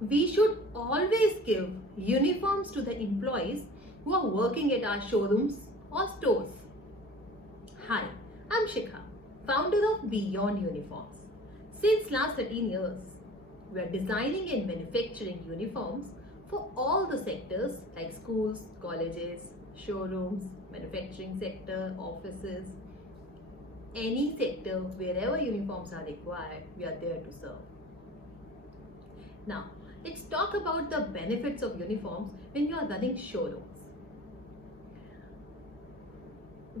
we should always give uniforms to the employees who are working at our showrooms or stores. Hi, I'm Shikha, founder of Beyond Uniforms. Since last 13 years, we are designing and manufacturing uniforms for all the sectors like schools, colleges, showrooms, manufacturing sector, offices, any sector wherever uniforms are required, we are there to serve. Now, let's talk about the benefits of uniforms when you are running showrooms.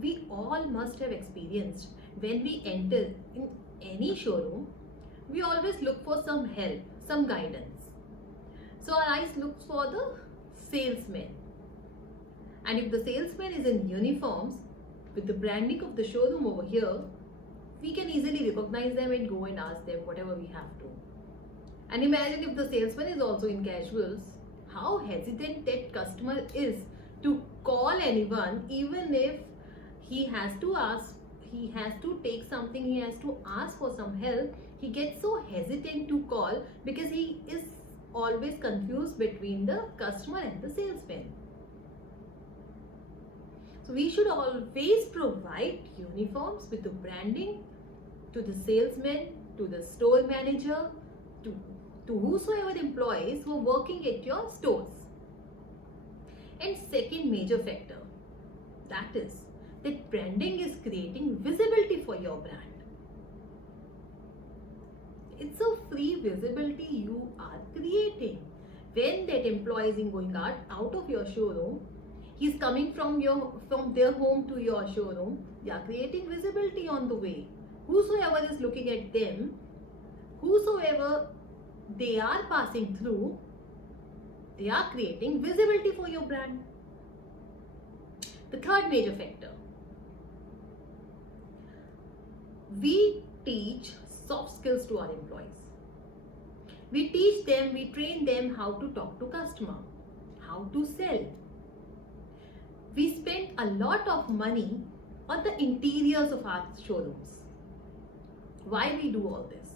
We all must have experienced when we enter in any showroom, we always look for some help, some guidance. So our eyes look for the salesman. And if the salesman is in uniforms with the branding of the showroom over here, we can easily recognize them and go and ask them whatever we have to. And imagine if the salesman is also in casuals, how hesitant that customer is to call anyone, even if he has to ask, he has to take something, he has to ask for some help. He gets so hesitant to call because he is always confused between the customer and the salesman. So we should always provide uniforms with the branding to the salesman, to the store manager, to whosoever employees who are working at your stores. And second major factor, that is that branding is creating visibility for your brand. It's a free visibility you are creating. When that employee is going out of your showroom, he's coming from their home to your showroom, they are creating visibility on the way. Whosoever is looking at them, whosoever they are passing through, they are creating visibility for your brand. The third major factor, we teach soft skills to our employees. We teach them, we train them how to talk to customer, how to sell. We spend a lot of money on the interiors of our showrooms. Why we do all this?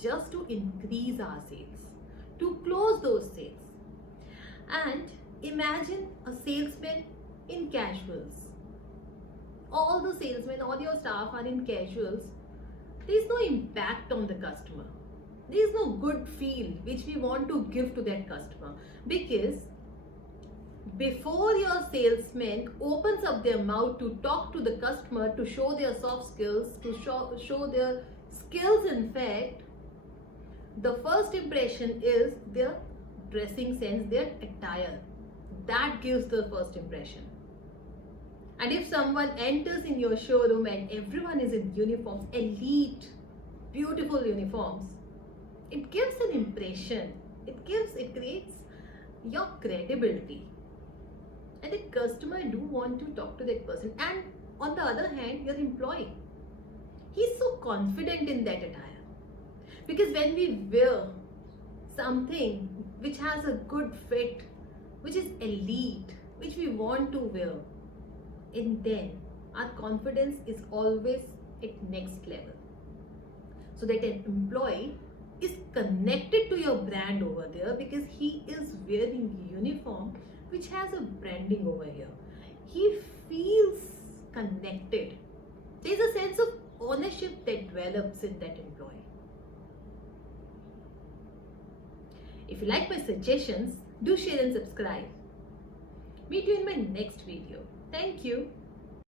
Just to increase our sales, to close those sales. And imagine a salesman in casuals. All the salesmen, all your staff are in casuals. There is no impact on the customer. There is no good feel which we want to give to that customer, because before your salesman opens up their mouth to talk to the customer, to show their soft skills, to show their skills, in fact, the first impression is their dressing sense, their attire. That gives the first impression. And if someone enters in your showroom and everyone is in uniforms, elite, beautiful uniforms, it gives an impression. It creates your credibility. And the customer do want to talk to that person. And on the other hand, your employee, he's so confident in that attire. Because when we wear something which has a good fit, which is elite, which we want to wear, and then our confidence is always at next level. So that an employee is connected to your brand over there because he is wearing uniform which has a branding over here. He feels connected. There is a sense of ownership that develops in that employee. If you like my suggestions, do share and subscribe. Meet you in my next video. Thank you.